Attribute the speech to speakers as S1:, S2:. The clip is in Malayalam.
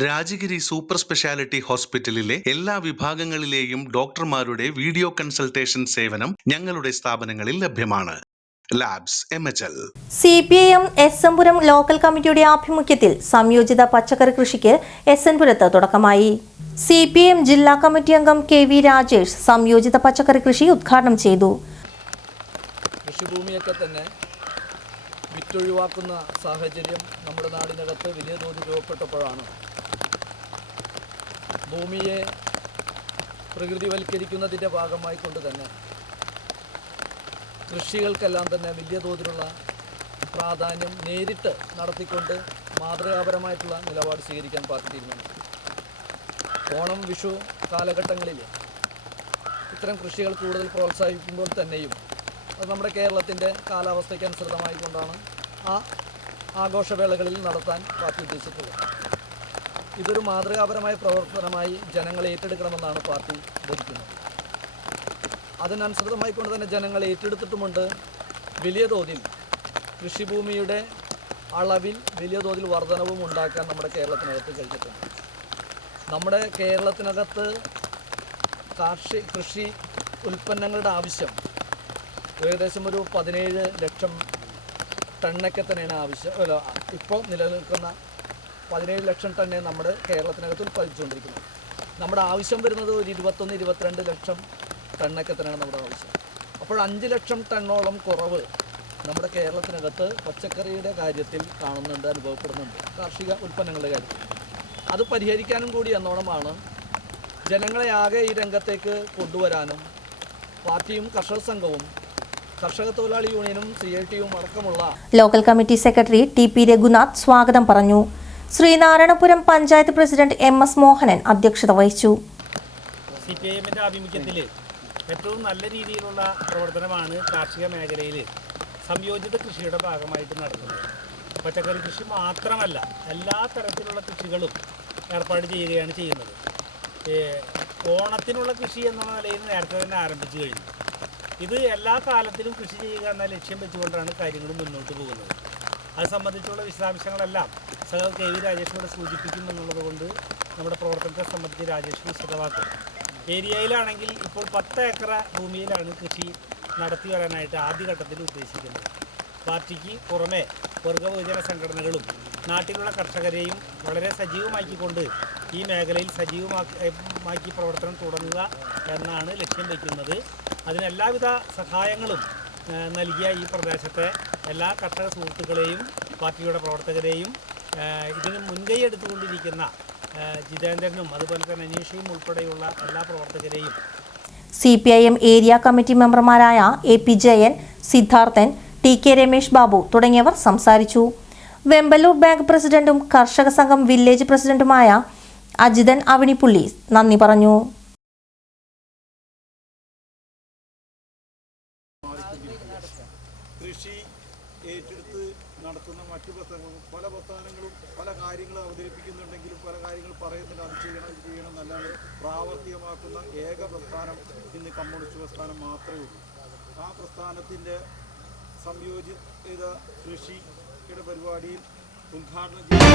S1: രാജഗിരി സൂപ്പർ സ്പെഷ്യാലിറ്റി ഹോസ്പിറ്റലിലെ എല്ലാ വിഭാഗങ്ങളിലെയും ഡോക്ടർമാരുടെ വീഡിയോ കൺസൾട്ടേഷൻ സേവനം ഞങ്ങളുടെ സ്ഥാപനങ്ങളിൽ ലഭ്യമാണ്. Labs M H L
S2: C P I M S M Puram local കമ്മിറ്റിയുടെ ആഭിമുഖ്യത്തിൽ സംയോജിത പച്ചക്കറി കൃഷിക്ക് എസ് എൻ പുരത്ത് തുടക്കമായി. സി പി എം ജില്ലാ കമ്മിറ്റി അംഗം കെ വി രാജേഷ് സംയോജിത പച്ചക്കറി കൃഷി ഉദ്ഘാടനം ചെയ്തു.
S3: കൃഷിഭൂമിയൊക്കെ തന്നെ വിറ്റൊഴിവാക്കുന്ന സാഹചര്യം നമ്മുടെ നാടിനകത്ത് വലിയ തോതിൽ രൂപപ്പെട്ടപ്പോഴാണ്. ഭൂമിയെ പ്രകൃതിവൽക്കരിക്കുന്നതിന്റെ ഭാഗമായി കൊണ്ട് തന്നെ കൃഷികൾക്കെല്ലാം തന്നെ വലിയ തോതിലുള്ള പ്രാധാന്യം നേരിട്ട് നടത്തിക്കൊണ്ട് മാതൃകാപരമായിട്ടുള്ള നിലപാട് സ്വീകരിക്കാൻ പാർട്ടി തീരുമാനിച്ചു. ഓണം വിഷു കാലഘട്ടങ്ങളിൽ ഇത്തരം കൃഷികൾ കൂടുതൽ പ്രോത്സാഹിപ്പിക്കുമ്പോൾ തന്നെയും അത് നമ്മുടെ കേരളത്തിന്റെ കാലാവസ്ഥയ്ക്ക് അനുസൃതമായി കൊണ്ടാണ് ആ ആഘോഷവേളകളിൽ നടത്താൻ പാർട്ടി ഉദ്ദേശിച്ചിട്ടുള്ളത് ഇതൊരു മാതൃകാപരമായ പ്രവർത്തനമായി ജനങ്ങൾ ഏറ്റെടുക്കണമെന്നാണ് പാർട്ടി ധരിക്കുന്നത് അതിനനുസൃതമായി കൊണ്ട് തന്നെ ജനങ്ങൾ ഏറ്റെടുത്തിട്ടുമുണ്ട് വലിയ തോതിൽ കൃഷിഭൂമിയുടെ അളവിൽ വലിയ തോതിൽ വർധനവും ഉണ്ടാക്കാൻ നമ്മുടെ കേരളത്തിനകത്ത് കഴിഞ്ഞിട്ടുണ്ട്. നമ്മുടെ കേരളത്തിനകത്ത് കാർഷിക കൃഷി ഉൽപ്പന്നങ്ങളുടെ ആവശ്യം ഏകദേശം ഒരു പതിനേഴ് ലക്ഷം ടണ്ണൊക്കെ തന്നെയാണ് ആവശ്യം ഇപ്പോൾ നിലനിൽക്കുന്ന പതിനേഴ് ലക്ഷം ടണ്ണെ നമ്മുടെ കേരളത്തിനകത്ത് ഉൽപ്പാദിപ്പിച്ചുകൊണ്ടിരിക്കുന്നത് നമ്മുടെ ആവശ്യം വരുന്നത് ഒരു ഇരുപത്തൊന്ന് ഇരുപത്തിരണ്ട് ലക്ഷം ടണ്ണൊക്കെ തന്നെയാണ് നമ്മുടെ ആവശ്യം. അപ്പോൾ അഞ്ച് ലക്ഷം ടണ്ണോളം കുറവ് നമ്മുടെ കേരളത്തിനകത്ത് പച്ചക്കറിയുടെ കാര്യത്തിൽ കാണുന്നുണ്ട് അനുഭവപ്പെടുന്നുണ്ട്. കാർഷിക ഉൽപ്പന്നങ്ങളുടെ കാര്യത്തിൽ. അത് പരിഹരിക്കാനും കൂടി എന്നോണമാണ് ജനങ്ങളെ ആകെ ഈ രംഗത്തേക്ക് കൊണ്ടുവരാനും പാർട്ടിയും കർഷക സംഘവും കർഷക തൊഴിലാളി യൂണിയനും സി ഐ ടിയും അടക്കമുള്ള
S2: local committee secretary T P Raghunath സ്വാഗതം പറഞ്ഞു. Sreenarayanapuram panchayat president M S Mohanan അധ്യക്ഷത വഹിച്ചു.
S4: ആഭിമുഖ്യത്തിൽ ഏറ്റവും നല്ല രീതിയിലുള്ള പ്രവർത്തനമാണ് കാർഷിക മേഖലയിൽ സംയോജിത കൃഷിയുടെ ഭാഗമായിട്ട് നടത്തുന്നത്. പച്ചക്കറി കൃഷി മാത്രമല്ല എല്ലാ തരത്തിലുള്ള കൃഷികളും ഏർപ്പാട് ചെയ്യുകയാണ് ചെയ്യുന്നത്. ഓണത്തിനുള്ള കൃഷി എന്ന നിലയിൽ നേരത്തെ തന്നെ ആരംഭിച്ചു കഴിഞ്ഞു. ഇത് എല്ലാ കാലത്തിലും കൃഷി ചെയ്യുക എന്ന ലക്ഷ്യം വെച്ചുകൊണ്ടാണ് കാര്യങ്ങൾ മുന്നോട്ട് പോകുന്നത്. അത് സംബന്ധിച്ചുള്ള വിശദാംശങ്ങളെല്ലാം സഹ കെ വി രാജേഷിനോട് സൂചിപ്പിക്കും എന്നുള്ളത് കൊണ്ട് നമ്മുടെ പ്രവർത്തനത്തെ സംബന്ധിച്ച് രാജേഷ് വിശദമാക്കും ഏരിയയിലാണെങ്കിൽ ഇപ്പോൾ പത്ത് ഏക്കർ ഭൂമിയിലാണ് കൃഷി നടത്തി വരാനായിട്ട് ആദ്യഘട്ടത്തിൽ ഉദ്ദേശിക്കുന്നത്. പാർട്ടിക്ക് പുറമെ വർഗബഹുജന സംഘടനകളും നാട്ടിലുള്ള കർഷകരെയും വളരെ സജീവമാക്കിക്കൊണ്ട് ഈ മേഖലയിൽ സജീവമാക്കി പ്രവർത്തനം തുടങ്ങുക എന്നാണ് ലക്ഷ്യം വയ്ക്കുന്നത് അതിന് എല്ലാവിധ സഹായങ്ങളും നൽകിയ ഈ പ്രദേശത്തെ എല്ലാ കർഷക സുഹൃത്തുക്കളെയും പാർട്ടിയുടെ പ്രവർത്തകരെയും ഇതിന് മുൻകൈ എടുത്തുകൊണ്ടിരിക്കുന്ന ജിതേന്ദ്രനും അതുപോലെ തന്നെ അനീഷയും ഉൾപ്പെടെയുള്ള എല്ലാ പ്രവർത്തകരെയും
S2: C P I M area committee മെമ്പർമാരായ A P Jayan Sidharthan T K Ramesh Babu തുടങ്ങിയവർ സംസാരിച്ചു. വെമ്പലൂർ ബാങ്ക് പ്രസിഡന്റും കർഷക സംഘം വില്ലേജ് പ്രസിഡന്റുമായ അജിതൻ അവിണിപ്പുള്ളി നന്ദി പറഞ്ഞു
S5: കൃഷി ഏറ്റെടുത്ത് നടത്തുന്ന മറ്റു പ്രസ്ഥാനങ്ങളും പല പ്രസ്ഥാനങ്ങളും പല കാര്യങ്ങളും അവതരിപ്പിക്കുന്നുണ്ടെങ്കിലും പല കാര്യങ്ങൾ പറയുന്നുണ്ട്. അത് ചെയ്യണം ഇത് ചെയ്യണം എന്നല്ലാതെ പ്രാവർത്തികമാക്കുന്ന ഏക പ്രസ്ഥാനം ഇന്ന് കമ്മ്യൂണിസ്റ്റ് പ്രസ്ഥാനം മാത്രമേ ഉള്ളൂ. ആ പ്രസ്ഥാനത്തിന്റെ സംയോജിത കൃഷിയുടെ പരിപാടിയിൽ ഉദ്ഘാടനം ചെയ്തു